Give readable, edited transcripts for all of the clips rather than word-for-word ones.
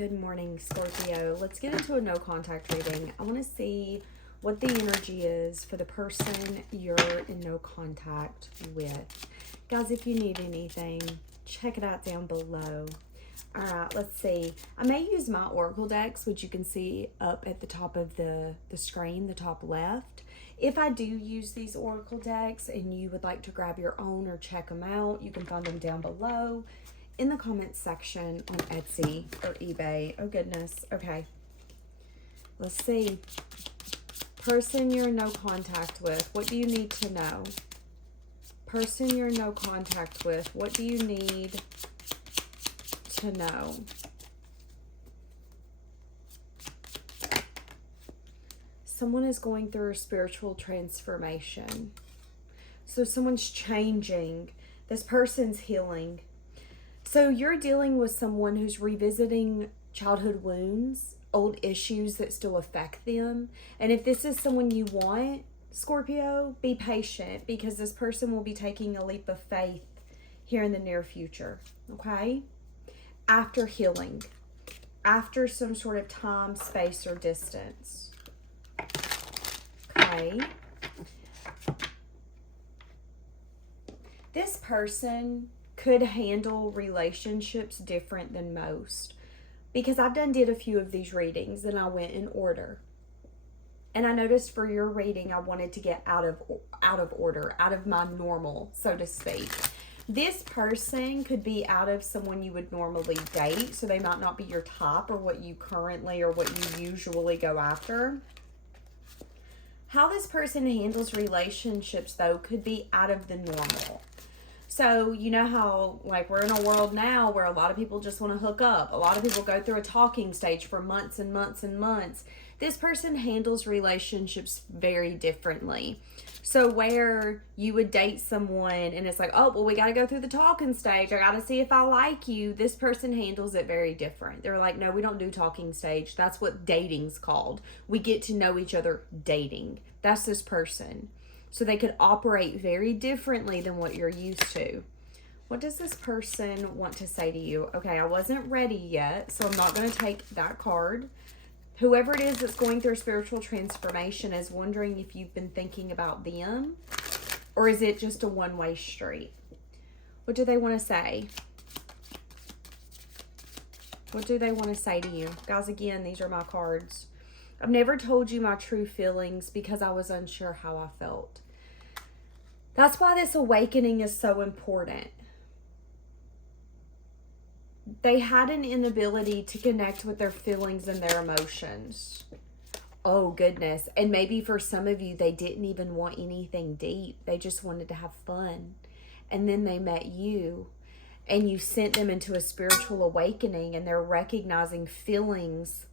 Good morning, Scorpio. Let's get into a no contact reading. I want to see what the energy is for the person you're in no contact with. Guys, if you need anything, check it out down below. All right, let's see. I may use my Oracle decks, which you can see up at the top of the screen, the top left. If I do use these Oracle decks and you would like to grab your own or check them out, you can find them down below in the comments section on Etsy or eBay. Oh goodness. Okay. Let's see. Person you're in no contact with. What do you need to know? Person you're in no contact with. What do you need to know? Someone is going through a spiritual transformation. So someone's changing. This person's healing. So you're dealing with someone who's revisiting childhood wounds, old issues that still affect them. And if this is someone you want, Scorpio, be patient because this person will be taking a leap of faith here in the near future, okay? After healing, after some sort of time, space, or distance. Okay. This person could handle relationships different than most because I've did a few of these readings and I went in order. And I noticed for your reading, I wanted to get out of order, out of my normal, so to speak. This person could be out of someone you would normally date, so they might not be your type or what you currently or what you usually go after. How this person handles relationships, though, could be out of the normal. So, you know how, like, we're in a world now where a lot of people just want to hook up. A lot of people go through a talking stage for months and months and months. This person handles relationships very differently. So where you would date someone and it's like, oh, well, we got to go through the talking stage. I got to see if I like you. This person handles it very different. They're like, no, we don't do talking stage. That's what dating's called. We get to know each other dating. That's this person. So they could operate very differently than what you're used to. What does this person want to say to you? Okay, I wasn't ready yet, so I'm not going to take that card. Whoever it is that's going through a spiritual transformation is wondering if you've been thinking about them, or is it just a one-way street? What do they want to say? What do they want to say to you? Guys, again, these are my cards. I've never told you my true feelings because I was unsure how I felt. That's why this awakening is so important. They had an inability to connect with their feelings and their emotions. Oh, goodness. And maybe for some of you, they didn't even want anything deep. They just wanted to have fun. And then they met you, and you sent them into a spiritual awakening, and they're recognizing feelings.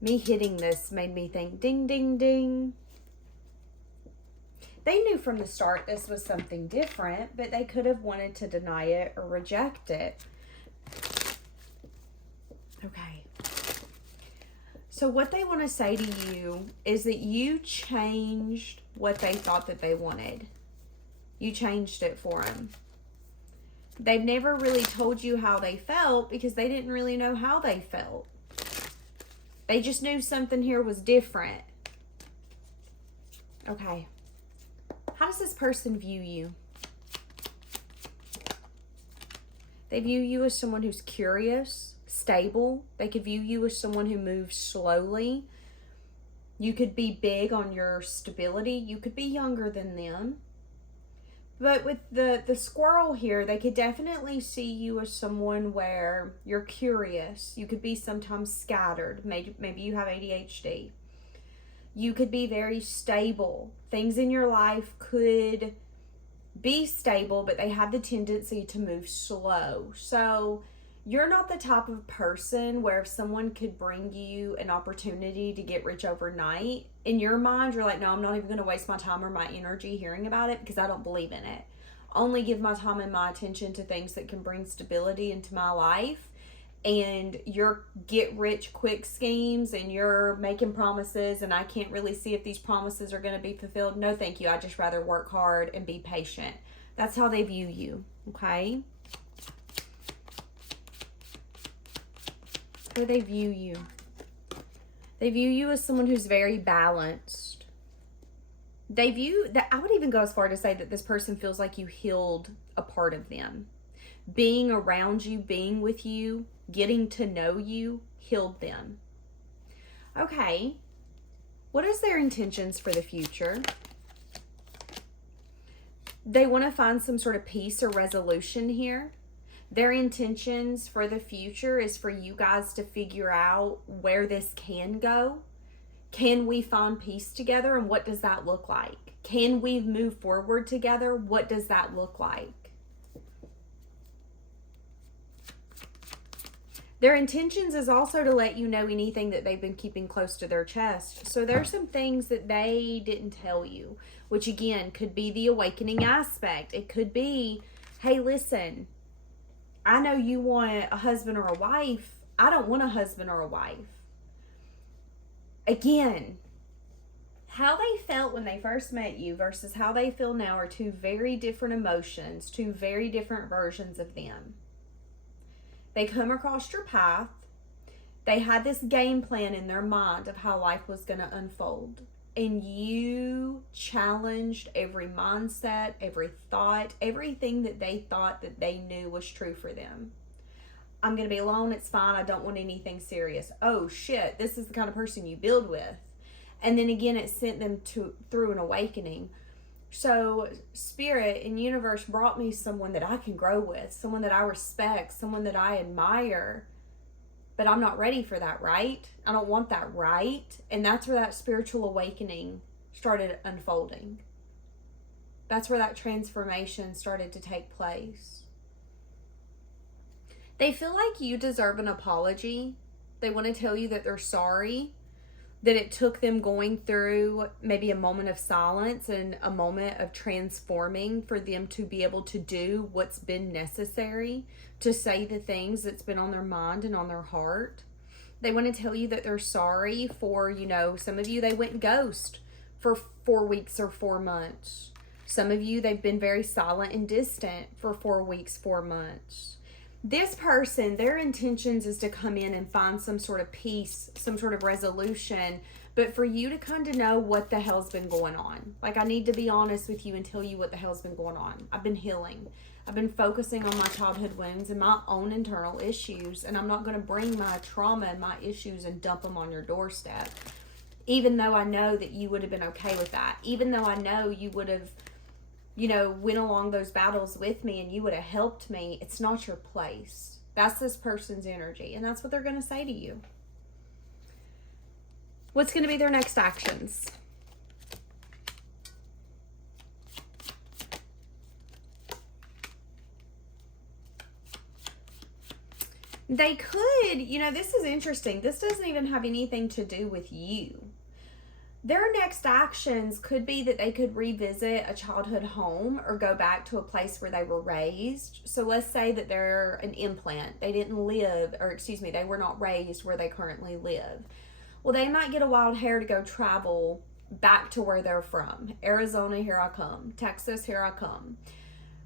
Me hitting this made me think, ding, ding, ding. They knew from the start this was something different, but they could have wanted to deny it or reject it. Okay. So what they want to say to you is that you changed what they thought that they wanted. You changed it for them. They've never really told you how they felt because they didn't really know how they felt. They just knew something here was different. Okay. How does this person view you? They view you as someone who's curious, stable. They could view you as someone who moves slowly. You could be big on your stability. You could be younger than them. But with the squirrel here, they could definitely see you as someone where you're curious. You could be sometimes scattered. Maybe you have ADHD. You could be very stable. Things in your life could be stable, but they have the tendency to move slow. So you're not the type of person where if someone could bring you an opportunity to get rich overnight, in your mind, you're like, no, I'm not even going to waste my time or my energy hearing about it because I don't believe in it. Only give my time and my attention to things that can bring stability into my life. And your get rich quick schemes and you're making promises and I can't really see if these promises are going to be fulfilled. No, thank you. I just rather work hard and be patient. That's how they view you. Okay. Or they view you. They view you as someone who's very balanced. They view that, I would even go as far to say that this person feels like you healed a part of them. Being around you, being with you, getting to know you, healed them. Okay. What is their intentions for the future? They want to find some sort of peace or resolution here. Their intentions for the future is for you guys to figure out where this can go. Can we find peace together, and what does that look like? Can we move forward together? What does that look like? Their intentions is also to let you know anything that they've been keeping close to their chest. So there's some things that they didn't tell you, which again could be the awakening aspect. It could be, hey, listen, I know you want a husband or a wife. I don't want a husband or a wife. Again, how they felt when they first met you versus how they feel now are two very different emotions, two very different versions of them. They come across your path. They had this game plan in their mind of how life was going to unfold. And you challenged every mindset, every thought, everything that they thought that they knew was true for them. I'm going to be alone. It's fine. I don't want anything serious. Oh, shit. This is the kind of person you build with. And then again, it sent them through an awakening. So Spirit and Universe brought me someone that I can grow with, someone that I respect, someone that I admire. But I'm not ready for that, right? I don't want that, right? And that's where that spiritual awakening started unfolding. That's where that transformation started to take place. They feel like you deserve an apology. They want to tell you that they're sorry, that it took them going through maybe a moment of silence and a moment of transforming for them to be able to do what's been necessary, to say the things that's been on their mind and on their heart. They want to tell you that they're sorry for, some of you, they went ghost for 4 weeks or 4 months. Some of you, they've been very silent and distant for 4 weeks, 4 months. This person, their intentions is to come in and find some sort of peace, some sort of resolution, but for you to kind of know what the hell's been going on. Like, I need to be honest with you and tell you what the hell's been going on. I've been healing. I've been focusing on my childhood wounds and my own internal issues, and I'm not going to bring my trauma and my issues and dump them on your doorstep. Even though I know that you would have been okay with that. Even though I know you would have went along those battles with me and you would have helped me, it's not your place. That's this person's energy, and that's what they're going to say to you. What's going to be their next actions? They could, this is interesting. This doesn't even have anything to do with you. Their next actions could be that they could revisit a childhood home or go back to a place where they were raised. So let's say that they're an implant. They were not raised where they currently live. Well, they might get a wild hair to go travel back to where they're from. Arizona, here I come. Texas, here I come.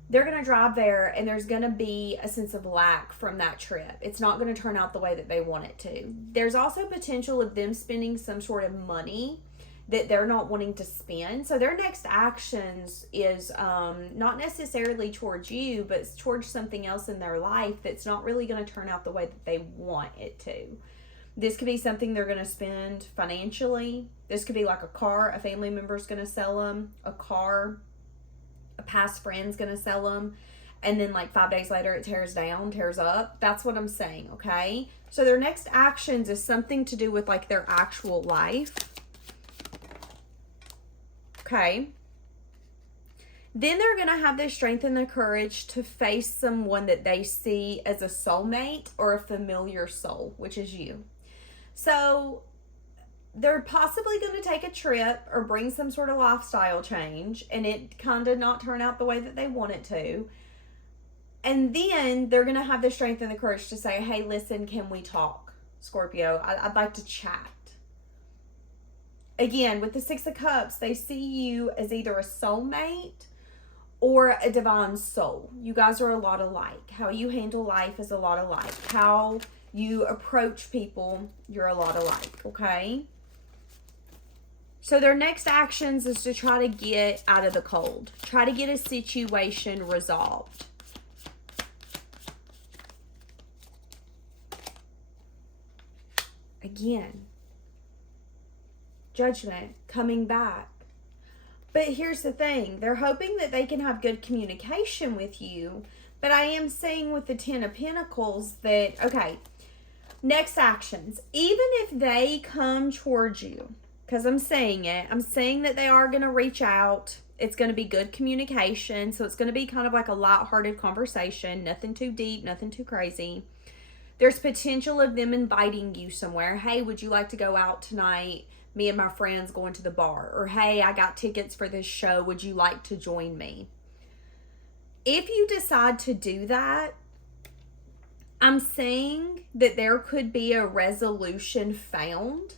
They're going to drive there, and there's going to be a sense of lack from that trip. It's not going to turn out the way that they want it to. There's also potential of them spending some sort of money that they're not wanting to spend. So their next actions is not necessarily towards you, but it's towards something else in their life that's not really going to turn out the way that they want it to. This could be something they're going to spend financially. This could be like a car, a family member's going to sell them, a car, a past friend's going to sell them, and then like 5 days later it tears up. That's what I'm saying, okay? So their next actions is something to do with like their actual life. Okay. Then they're going to have the strength and the courage to face someone that they see as a soulmate or a familiar soul, which is you. So they're possibly going to take a trip or bring some sort of lifestyle change, and it kind of not turn out the way that they want it to. And then they're going to have the strength and the courage to say, hey, listen, can we talk, Scorpio? I'd like to chat. Again, with the Six of Cups, they see you as either a soulmate or a divine soul. You guys are a lot alike. How you handle life is a lot alike. How you approach people, you're a lot alike, okay? So their next actions is to try to get out of the cold. Try to get a situation resolved. Again, Judgment, coming back. But here's the thing. They're hoping that they can have good communication with you. But I am saying with the Ten of Pentacles that, okay, next actions. Even if they come towards you, because I'm saying it, I'm saying that they are going to reach out. It's going to be good communication. So it's going to be kind of like a lighthearted conversation. Nothing too deep, nothing too crazy. There's potential of them inviting you somewhere. Hey, would you like to go out tonight? Me and my friends going to the bar. Or, hey, I got tickets for this show. Would you like to join me? If you decide to do that, I'm saying that there could be a resolution found.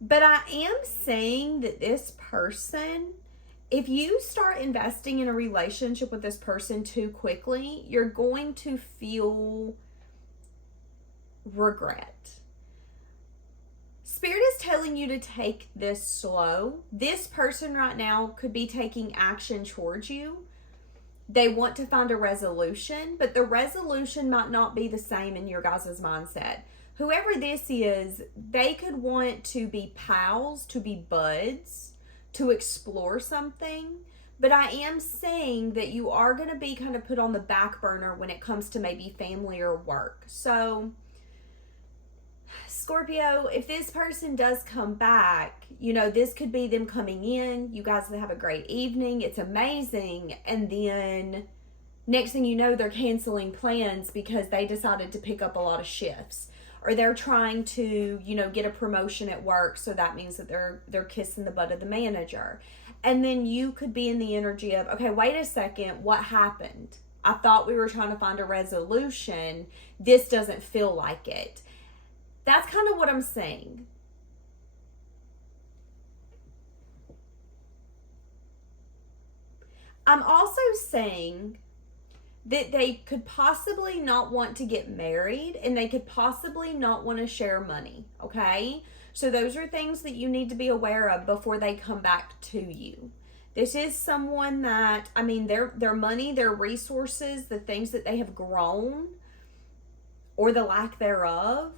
But I am saying that this person, if you start investing in a relationship with this person too quickly, you're going to feel regret. Spirit is telling you to take this slow. This person right now could be taking action towards you. They want to find a resolution, but the resolution might not be the same in your guys' mindset. Whoever this is, they could want to be pals, to be buds, to explore something. But I am saying that you are going to be kind of put on the back burner when it comes to maybe family or work. So, Scorpio, if this person does come back, you know, this could be them coming in. You guys have a great evening. It's amazing. And then next thing you know, they're canceling plans because they decided to pick up a lot of shifts. Or they're trying to, you know, get a promotion at work. So that means that they're kissing the butt of the manager. And then you could be in the energy of, okay, wait a second. What happened? I thought we were trying to find a resolution. This doesn't feel like it. That's kind of what I'm saying. I'm also saying that they could possibly not want to get married and they could possibly not want to share money, okay? So those are things that you need to be aware of before they come back to you. This is someone that, I mean, their money, their resources, the things that they have grown or the lack thereof,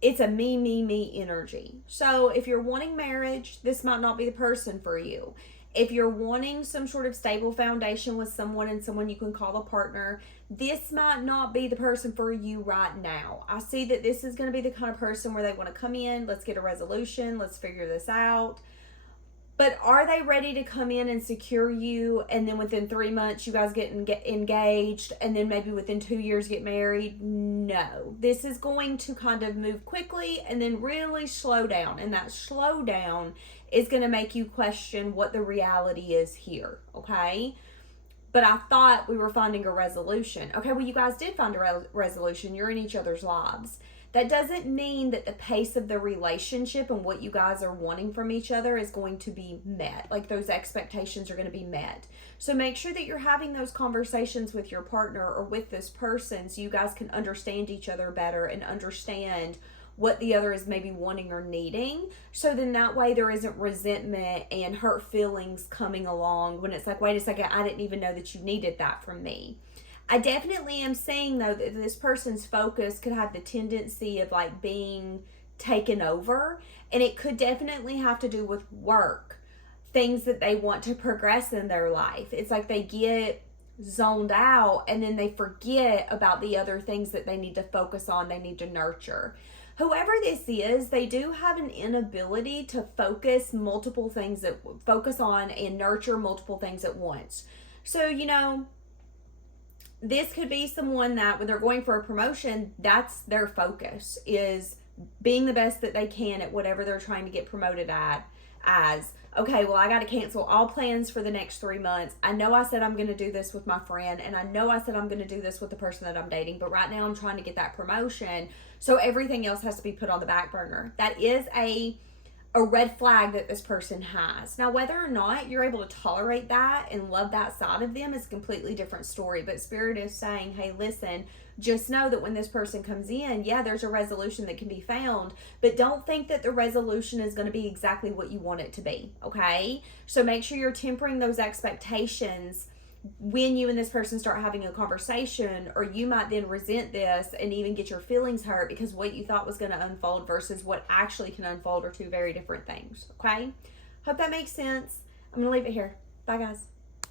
it's a me energy. So if you're wanting marriage, this might not be the person for you. If you're wanting some sort of stable foundation with someone and someone you can call a partner, this might not be the person for you right now. I see that this is going to be the kind of person where they want to come in, let's get a resolution, let's figure this out. But are they ready to come in and secure you and then within 3 months you guys get engaged and then maybe within 2 years get married? No. This is going to kind of move quickly and then really slow down. And that slow down is going to make you question what the reality is here, okay? But I thought we were finding a resolution. Okay, well, you guys did find a resolution. You're in each other's lives. That doesn't mean that the pace of the relationship and what you guys are wanting from each other is going to be met. Like those expectations are going to be met. So make sure that you're having those conversations with your partner or with this person so you guys can understand each other better and understand what the other is maybe wanting or needing. So then that way there isn't resentment and hurt feelings coming along when it's like, wait a second, I didn't even know that you needed that from me. I definitely am saying, though, that this person's focus could have the tendency of, like, being taken over. And it could definitely have to do with work, things that they want to progress in their life. It's like they get zoned out and then they forget about the other things that they need to focus on, they need to nurture. Whoever this is, they do have an inability to focus on and nurture multiple things at once. So, you know, this could be someone that when they're going for a promotion, that's their focus, is being the best that they can at whatever they're trying to get promoted at. As, okay, well, I got to cancel all plans for the next 3 months. I know I said I'm going to do this with my friend, and I know I said I'm going to do this with the person that I'm dating, but right now I'm trying to get that promotion, so everything else has to be put on the back burner. That is a red flag that this person has. Now, whether or not you're able to tolerate that and love that side of them is a completely different story. But Spirit is saying, hey, listen, just know that when this person comes in, yeah, there's a resolution that can be found, but don't think that the resolution is going to be exactly what you want it to be, okay? So make sure you're tempering those expectations when you and this person start having a conversation, or you might then resent this and even get your feelings hurt because what you thought was going to unfold versus what actually can unfold are two very different things, okay? Hope that makes sense. I'm going to leave it here. Bye, guys.